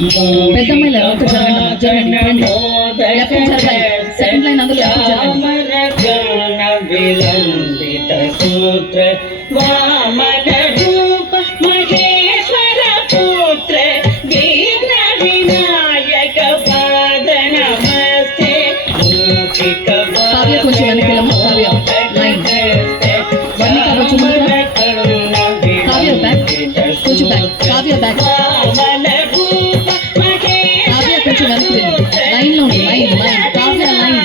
పెద్దమ్మాయిలు ఒక జరగండి second line అందరూ విలంబిత సూత్ర వామన రూప మహేశ్వర పుత్ర విఘ్న వినాయక పాద నమస్తే కావ్య కొంచెం వెనకెళ్ళము కావ్య లైన్ వర్ణిక కొంచెం కావ్య బ్యాక్ కొంచెం బ్యాక్ కావ్య బ్యాక్ కావ్య కొంచెం వెనక్కి లైన్ లో లైన్ లైన్ కావ్య లైన్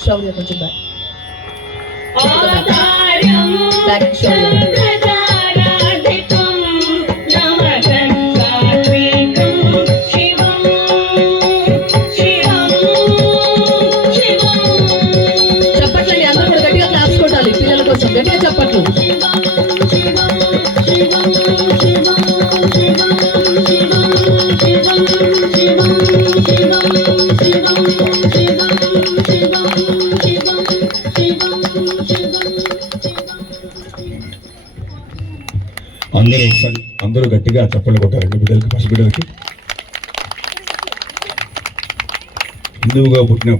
शौर्य కొంచెం బ్యాక్ బ్యాక్ శౌర్య చప్పట్లండి అందరూ కూడా గట్టిగా క్లాప్స్ కొట్టాలి పిల్లల కోసం గట్టిగా చప్పట్లు అందరూ గట్టిగా చప్పట్లు కొట్టారండి బిడ్డలకి పసిబిడ్డలకి హిందువుగా పుట్టిన